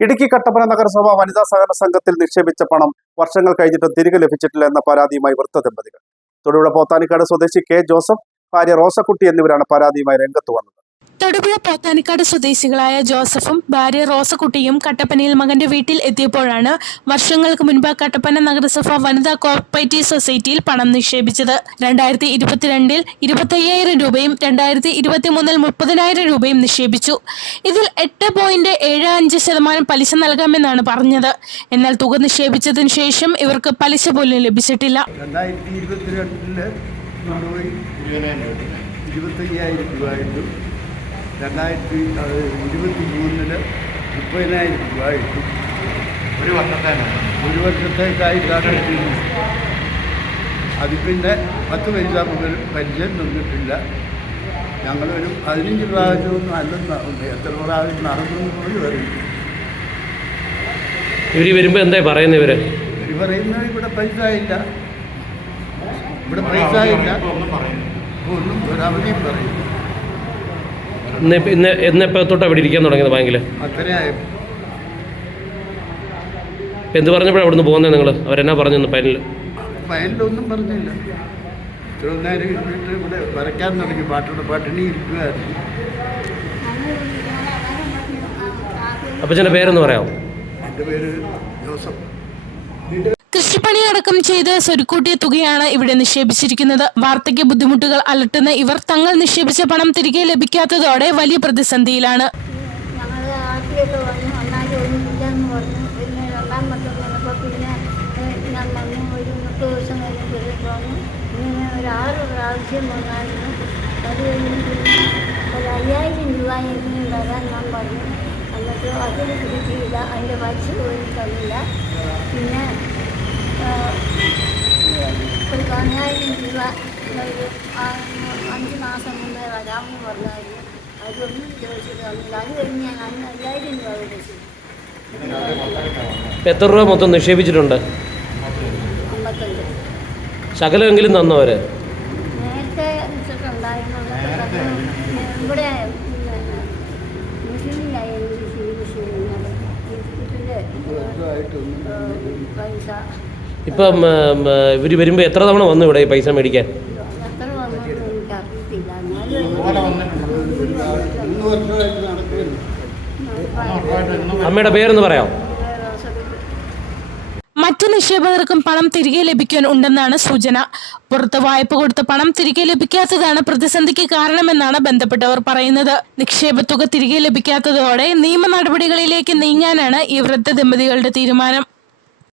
ഇടുക്കി കട്ടപ്പന നഗരസഭ വനിതാ സഹകരണ സംഘത്തിൽ നിക്ഷേപിച്ച പണം വർഷങ്ങൾ കഴിഞ്ഞിട്ടും തിരികെ ലഭിച്ചിട്ടില്ല എന്ന പരാതിയുമായി വൃത്ത ദമ്പതികൾ തൊടുപുഴ പോത്താനിക്കാട് സ്വദേശി കെ ജോസഫ് ഭാര്യ റോസക്കുട്ടി എന്നിവരാണ് പരാതിയുമായി രംഗത്ത് വന്നത്. തൊടുപുഴ പോത്താനിക്കാട് സ്വദേശികളായ ജോസഫും ഭാര്യ റോസക്കുട്ടിയും കട്ടപ്പനയിൽ മകന്റെ വീട്ടിൽ എത്തിയപ്പോഴാണ് വർഷങ്ങൾക്ക് മുൻപ് കട്ടപ്പന നഗരസഭ വനിതാ കോഓപ്പറേറ്റീവ് സൊസൈറ്റിയിൽ പണം നിക്ഷേപിച്ചത്. രണ്ടായിരത്തി ഇരുപത്തിരണ്ടിൽ ഇരുപത്തയ്യായിരം രൂപയും രണ്ടായിരത്തി ഇരുപത്തി മൂന്നിൽ മുപ്പതിനായിരം രൂപയും നിക്ഷേപിച്ചു. ഇതിൽ എട്ട് പോയിന്റ് ഏഴ് അഞ്ച് ശതമാനം പലിശ നൽകാമെന്നാണ് പറഞ്ഞത്. എന്നാൽ തുക നിക്ഷേപിച്ചതിന് ശേഷം ഇവർക്ക് പലിശ പോലും ലഭിച്ചിട്ടില്ല. രണ്ടായിരത്തി ഇരുപത്തിരണ്ടിൽ കൊണ്ടുപോയി ഇരുപത്തയ്യായിരം രൂപ രണ്ടായിരത്തി ഇരുപത്തി മൂന്നിൽ മുപ്പതിനായിരം രൂപ കിട്ടും. ഒരു വർഷത്തെ ഒരു വർഷത്തേക്കായിട്ടാണ് ഇട്ടിരുന്നത് അത് പിന്നെ പത്ത് പൈസ മുതൽ പരിചയം തന്നിട്ടില്ല. ഞങ്ങളൊരു പതിനഞ്ച് പ്രാവശ്യമൊന്നും അല്ലെന്ന് എത്ര പ്രാവശ്യം നടന്നു പോലും അറിയില്ല. ഇവർ വരുമ്പോൾ എന്താ പറയുന്നത് ഇവർ ഇവർ പറയുന്നത് ഇവിടെ പൈസ ഇല്ല. ഇവിടെ പൈസ ഇല്ല. ഒന്നും പറയുന്നു ഇപ്പോൾ ഇന്ന് ഇന്ന് എന്നിപ്പോൾ തൊട്ട് അവിടെ ഇരിക്കാൻ തുടങ്ങിയത് ബാങ്കിൽ. എന്ത് പറഞ്ഞപ്പോഴാണ് അവിടുന്ന് പോകുന്നത് നിങ്ങൾ അവരെന്നാ പറഞ്ഞു ഫൈനൽ വയലിലൊന്നും പറഞ്ഞില്ല. ഇരുന്നിട്ട് ഇവിടെ വരയ്ക്കാൻ തുടങ്ങി. പാട്ടോടെ പട്ടിണി ഇരിക്കുമായിരുന്നു അപ്പച്ചന്റെ പേരൊന്ന് പറയാമോ? എന്റെ പേര് ജോസഫ്. കൃഷിപ്പണി അടക്കം ചെയ്ത് സ്വരുക്കൂട്ടിയ തുകയാണ് ഇവിടെ നിക്ഷേപിച്ചിരിക്കുന്നത്. വാർദ്ധക്യ ബുദ്ധിമുട്ടുകൾ അലട്ടുന്ന ഇവർ തങ്ങൾ നിക്ഷേപിച്ച പണം തിരികെ ലഭിക്കാത്തതോടെ വലിയ പ്രതിസന്ധിയിലാണ്. പിന്നെ അഞ്ച് മാസം മുമ്പേ വരാമെന്ന് പറഞ്ഞായിരുന്നു അതൊന്നും ചോദിച്ചിട്ട് അത് കഴിഞ്ഞ് ഞാൻ അന്ന് അയ്യായിരം രൂപ വിളിച്ചു എത്ര രൂപ മൊത്തം നിക്ഷേപിച്ചിട്ടുണ്ട്? അമ്പത്തഞ്ച് ശകലമെങ്കിലും തന്നോ അവർ നേരത്തെ. ഇവിടെ മുസ്ലിമിലായി എനിക്ക് സ്വീകരിച്ചിരുന്നത് ഇതിന്റെ പൈസ ഇപ്പം ഇവർ വരുമ്പോൾ എത്ര തവണ വന്നു ഇവിടെ പൈസ മേടിക്കാൻ? അമ്മയുടെ പേരൊന്ന് പറയാമോ? മറ്റു നിക്ഷേപകർക്കും പണം തിരികെ ലഭിക്കാൻ ഉണ്ടെന്നാണ് സൂചന. പുറത്ത് വായ്പ കൊടുത്ത പണം തിരികെ ലഭിക്കാത്തതാണ് പ്രതിസന്ധിക്ക് കാരണമെന്നാണ് ബന്ധപ്പെട്ടവർ പറയുന്നത്. നിക്ഷേപ തുക തിരികെ ലഭിക്കാത്തതോടെ നിയമ നടപടികളിലേക്ക് നീങ്ങാനാണ് ഈ വൃദ്ധ ദമ്പതികളുടെ തീരുമാനം.